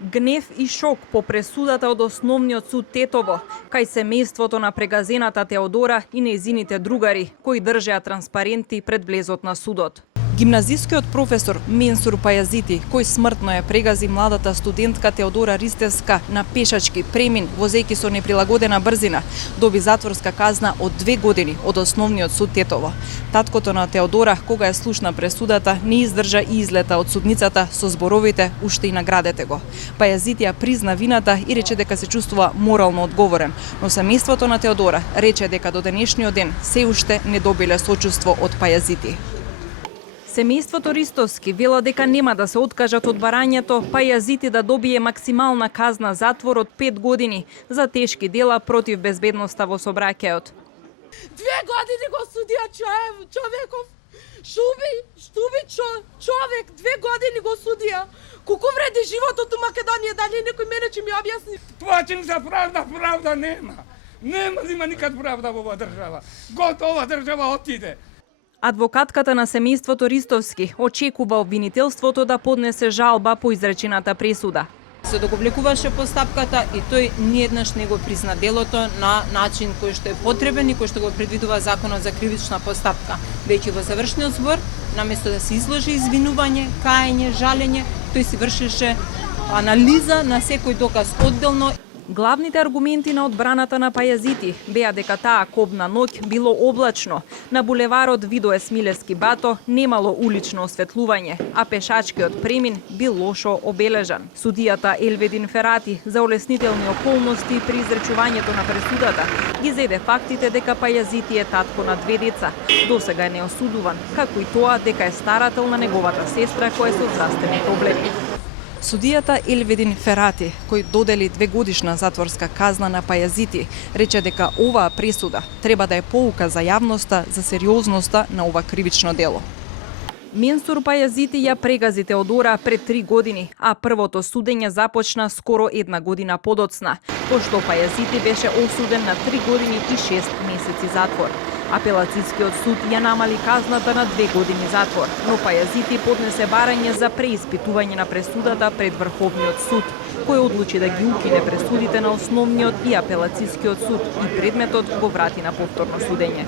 Гнев и шок по пресудата од Основниот суд Тетово, кај семејството на прегазената Теодора и нејзините другари, кои држеа транспаренти пред влезот на судот. Гимназискиот професор Менсур Пајазити, кој смртно ја прегази младата студентка Теодора Ристевска на пешачки премин возејќи со неприлагодена брзина, доби затворска казна од 2 години од Основниот суд Тетово. Таткото на Теодора, кога ја слушна пресудата, не издржа и излета од судницата со зборовите "уште и наградете го". Пајазити ја призна вината и рече дека се чувствува морално одговорен, но семејството на Теодора рече дека до денешниот ден се уште не добиле сочувство од Пајазити. Семејството Ристовски вела дека нема да се откажат од барањето Пајазити да добие максимална казна затвор од 5 години за тешки дела против безбедноста во сообраќајот. 2 години го судија човеков, штуби човек, 2 години го судија. Колку вреди животот у Македонија, дали некој мене ќе ми објасни? Плачем за правда нема. Нема да има никад правда во оваа држава. Готова држава отиде. Адвокатката на семејството Ристовски очекува обвинителството да поднесе жалба по изречената пресуда. Се договлекуваше постапката и тој ниеднаш не го призна делото на начин кој што е потребен и кој што го предвидува Законот за кривична постапка. Веќе во завршниот збор, наместо да се изложи извинување, каење, жалење, тој си вршеше анализа на секој доказ одделно. Главните аргументи на одбраната на Пајазити беа дека таа кобна ноќ било облачно, на булеварот Видое Смилевски бато немало улично осветлување, а пешачкиот премин бил лошо обележан. Судијата Елведин Ферати за олеснителни околности при изречувањето на пресудата ги зеде фактите дека Пајазити е татко на 2 деца. Досега е неосудуван, како и тоа дека е старател на неговата сестра која се од здравствени проблеми. Судијата Елведин Ферати, кој додели 2-годишна затворска казна на Пајазити, рече дека оваа пресуда треба да е поука за јавноста за сериозноста на ова кривично дело. Менсур Пајазити ја прегази Теодора пред 3 години, а првото судење започна скоро 1 година подоцна, пошто Пајазити беше осуден на 3 години и 6 месеци затвор. Апелацијскиот суд ја намали казната на 2 години затвор, но Пајазити поднесе барање за преиспитување на пресудата пред Врховниот суд, кој одлучи да ги укине пресудите на Основниот и Апелацијскиот суд и предметот го врати на повторно судење.